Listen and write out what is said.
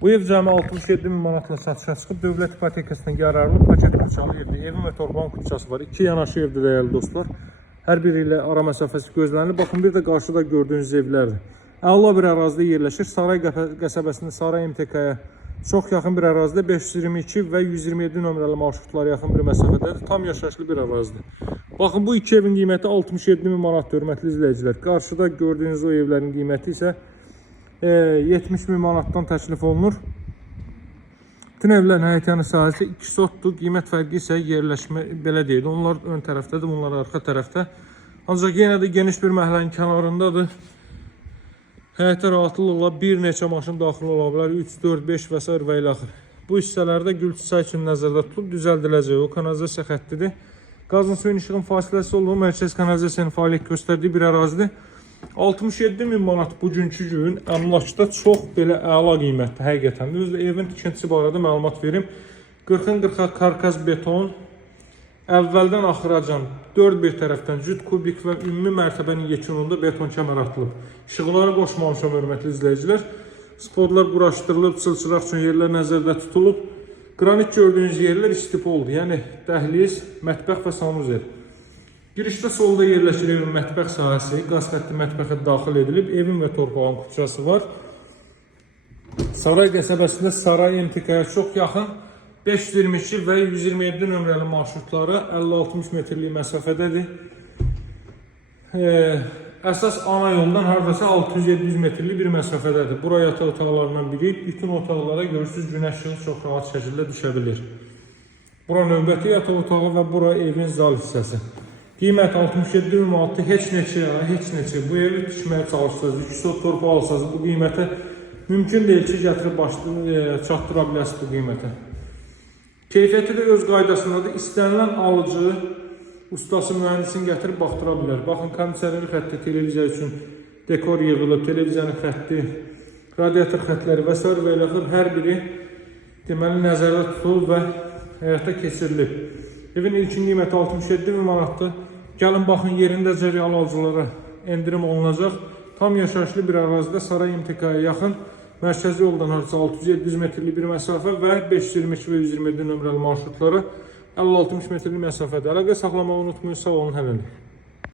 Bu ev cəmi 67 min manatla satışa çıxıb, dövlət ipotekasından yararlı paket qıçalı evdir. Evin və torpağın küçəsi var. 2 yanaşı evdir dəyərli dostlar. Hər biri ilə ara məsafəsi gözlənilir. Baxın, bir də qarşıda gördüyünüz evlərdir. Əla bir ərazidə yerləşir. Saray qəsəbəsində Saray MTK-yə çox yaxın bir ərazidə 522 və 127 nömrəli marşrutlara yaxın bir məsafədədir. Tam yaşayışlı bir ərazidir. Baxın, bu iki evin qiyməti 67 min manatdır, hörmətli izləyicilər. Qarşıda gördüyünüz o evlərin qiyməti isə 70 min manatdan təklif olunur. Bütün evlərin həyətyanı sahəsi 2 sotdur. Qiymət fərqi isə yerləşmə belə deyil. Onlar ön tərəfdədir, bunlar arxa tərəfdə. Ancaq yenə də geniş bir məhəllənin kənarındadır. Həyətə rahatlıqla bir neçə maşın daxil ola bilər. 3, 4, 5 və s. və ilə axır. Bu hissələrdə gülçay üçün nəzərdə tutulub düzəldiləcək. O kanalizasiya xəttidir. Qazın suyun işığın fasiləsi olduğu mərkəz kanalizasiyanın fəaliyyət göstərdiyi bir ərazidir. 67 min manat bugünkü gün əmlakda çox belə əla qiymətdir həqiqətən. Özdə evin tikintisi barədə məlumat verim. 40-ın 40-a karkaz beton, əvvəldən axıracan 4 bir tərəfdən cüt kubik və ümumi mərtəbənin yekununda beton kəmər atılıb. İşıqları qoşmamışam, hörmətli izləyicilər. Spodlar quraşdırılıb, çılçıraq üçün yerlər nəzərdə tutulub. Qranit gördüyünüz yerlər istipoldur, yəni dəhliz, mətbəx və sanuzel. Girişdə solda yerləşir evin mətbəx sahəsi, qaz xətti mətbəxə daxil edilib, evin və torpağın küçəsi var. Saray qəsəbəsində Saray MTK-yə çox yaxın 522 və 127 nömrəli marşrutları 50-60 metrlik məsafədədir. Əsas ana yoldan haradasa 600-700 metrlik bir məsafədədir. Bura yataq otaqlarından biri, bütün otaqlara görürsünüz günəş işığı çox rahat şəkildə düşə bilir. Bura növbəti yataq otağı və bura evin zal hissəsi. Qiymət 67 min manatdır, heç neçə. Bu evi tikməyə çalışsınız, 2 sot torpaq alsanız bu qiymətə mümkün deyil ki, gətirib çatdıra biləsiniz bu qiymətə. Keyfiyyəti də öz qaydasındadır. İstənilən alıcı, ustası, mühəndisin gətirib baxdıra bilər. Baxın, kondisioner xətti, televiziya üçün dekor yığılıb, televiziyanın xətti, radiator xətləri və s. və ilə hər biri deməli nəzərdə tutulub və həyata keçirilib. Evin ilkin qiyməti 67 min manatdır. Gəlin baxın, yerindəcə real alıcılara endirim olunacaq. Tam yaşayışlı bir ərazidə Saray MTK-yə yaxın mərkəzi yoldan hardasa 600-700 metrlik bir məsafə və 522 və 127 nömrəli marşrutları 50-60 metrlik məsafədə. Əlaqə saxlamağı unutmayın, sağ olun, hələlik.